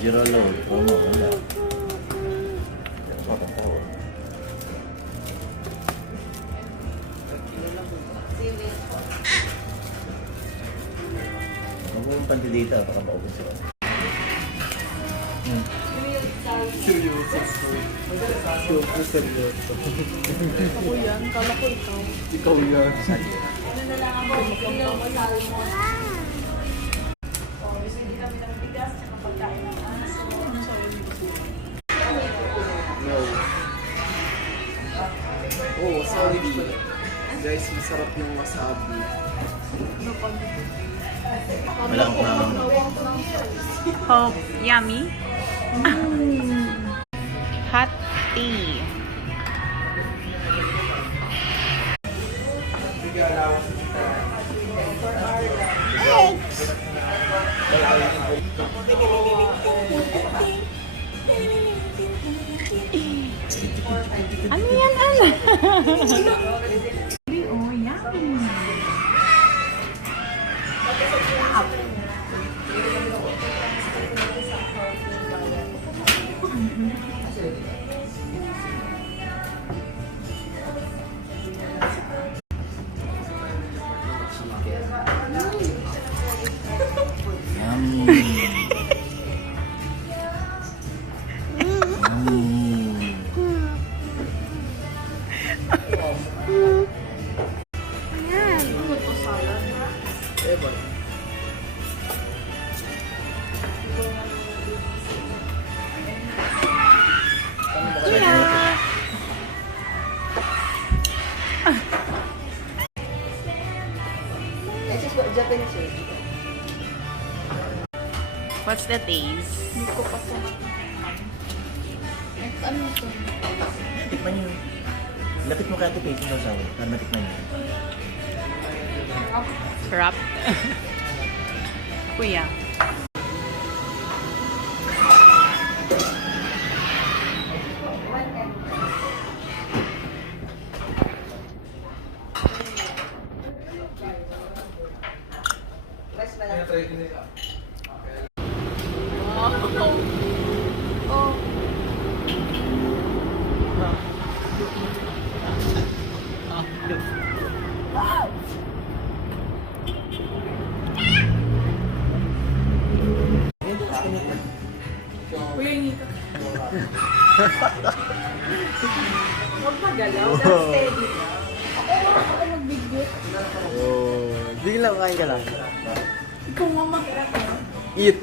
Zero load. Puno. Wala. Huwag mo yung panti dito. Baka maubos sila. Seryoso. Seryoso. Ako yan, kala ko ikaw. Ikaw yan. Ano na lang ako, ilaw mo salmon. Oh, gusto hindi kami ng bigas, tsaka pagkain ng aso. Ano sa ulit gusto? No. Oh, wasabi. Guys, masarap yung wasabi. Ano pa dito? Wala akong kumamang. Hope, yummy. Hot tea. Ano yan, Ana? Oh, yummy. Yummy. Ano to salad? Ewan. What's the taste? Hindi ko pa po. Ano ito? Tikman nyo. Lapit mo kaya ito face yung sasawa. Para matikman nyo. Sarap. Kuya. Oh. Kuya, hindi ka. Huwag magalaw. That's steady. Ako magbigit. Oh, biglang kain ka lang. Ikaw nga mag-eat. Eat.